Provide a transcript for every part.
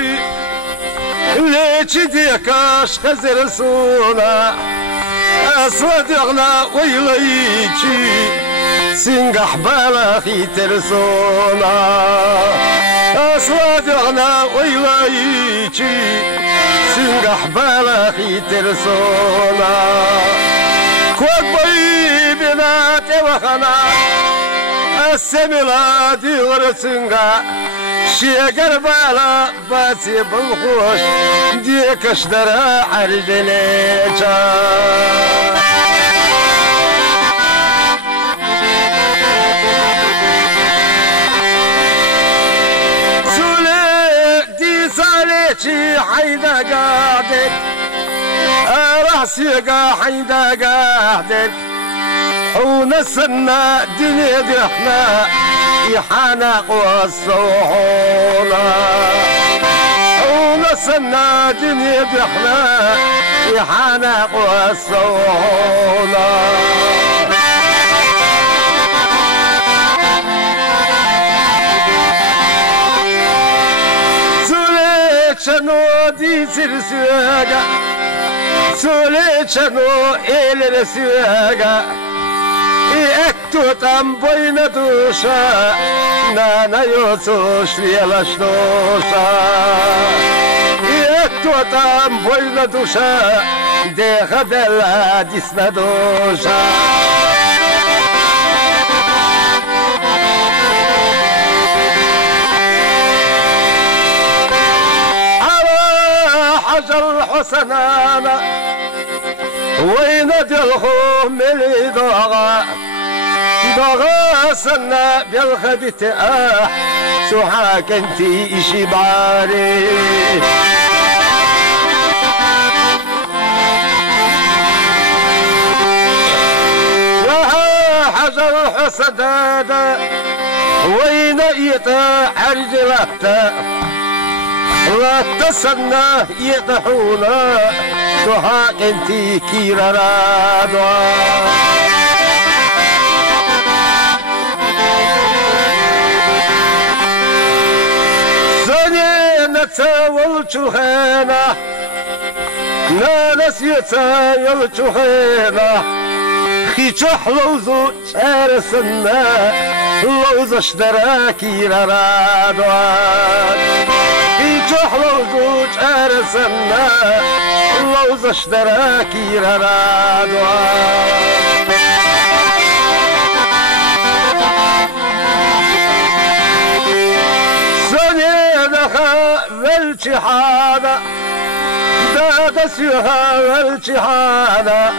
ليشي ليشي ديكاش خزر سونا أسود يغنى ويليشي سنقح بالاخي ترسونا أسود يغنى ويليشي سنقح بالاخي ترسونا كوك بيبنا تبخنا السملا دي ورسنقا شيقر بالا باسي بالخوش ديك اشترى عرجليشا سولي دي ساليشي حيدا قاعدك راسيقا حيدا قاعدك ونسنا دنيا دي احنا يحانق والصوحونا ونسنا دنيا دي احنا يحانق والصوحونا سوليت شنو دي سرسوغا سوليت شنو إلي رسوغا اكتو تنبوين دوشا نانا يوسوش ليلا شنوشا اكتو تنبوين دوشا ديخا دلا ديسنا دوشا على حجر حسنانا وين دلخو ملي ضاغا ضاغا سنا بالخبيت سوحاك انتي اشي بعاري وها حجر حسدادا وين يتا عرجلتا لا تسنى يطحونا سوحاك انتي كيرا رادوا زنينا تاول جوهينا نانس يتايل جوهينا خيجح لوزو شارسنا لوزو شدرا كيرا رادوا خيجح لوزو شارسنا لوز اشتراكي رادوا سنينها والجحادة دادسيها والجحادة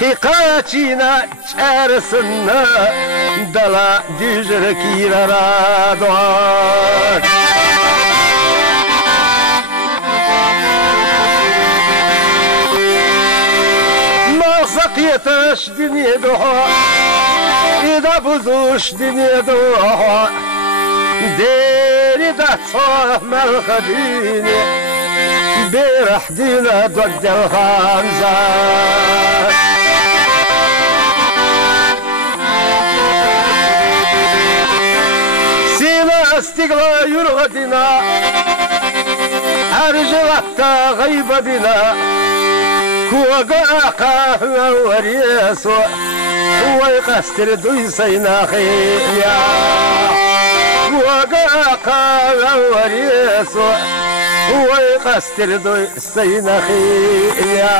خيقاتينا جارسنا دلا ديجركي رادوا سقيتش دنيا دوحة إذا بزوش دنيا دوحة ديري دا تصاح مالخديني بيرح دينا ضد الخانزة سينا استقلا يرغدنا أرجلتا غيبة دينا كوغاقا هو وريسو هو يقستر دويسينا خيليا كوغاقا هو وريسو هو يقستر دويسينا خيليا